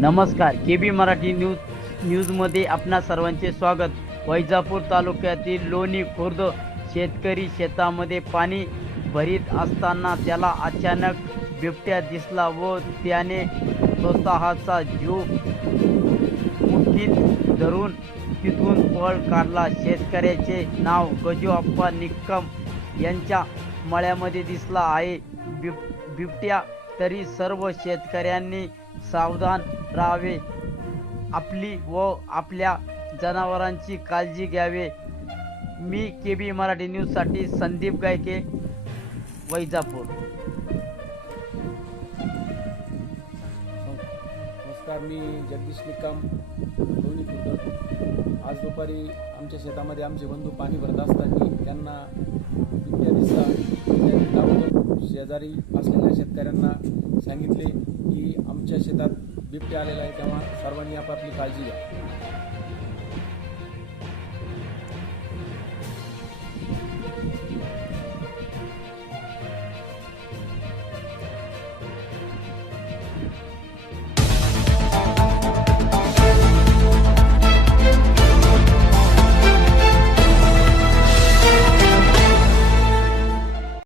नमस्कार, केबी मराठी न्यूजमध्ये आपणा सर्वांचे स्वागत. वैजापूर तालुक्यातील लोणी खुर्द शेतकरी शेतामध्ये पाणी भरीत असताना त्याला अचानक बिबट्या दिसला व त्याने स्वतःचा जीव मुठीत धरून तिथून पळ काढला. शेतकऱ्याचे नाव गजूअप्पा निक्कम यांच्या मळ्यामध्ये दिसला आहे बिबट्या. तरी सर्व शेतकऱ्यांनी सावधान राहावे, आपली व आपल्या जनावरांची काळजी घ्यावी. मी केबी मराठी न्यूजसाठी संदीप गायके, वैजापूर. नमस्कार, मी जगदीश निकम, लोणी खुर्द. आज दुपारी आमच्या शेतामध्ये आमचे बंधू पाणी भरत असताना त्यांना बिबट्या दिसला. त्यांनी ताबडतोब शेजारी असलेल्या शेतकऱ्यांना सांगितले की आमच्या शेतात बिबट्या आलेला आहे, तेव्हा सर्वांनी आपापली काळजी घ्या.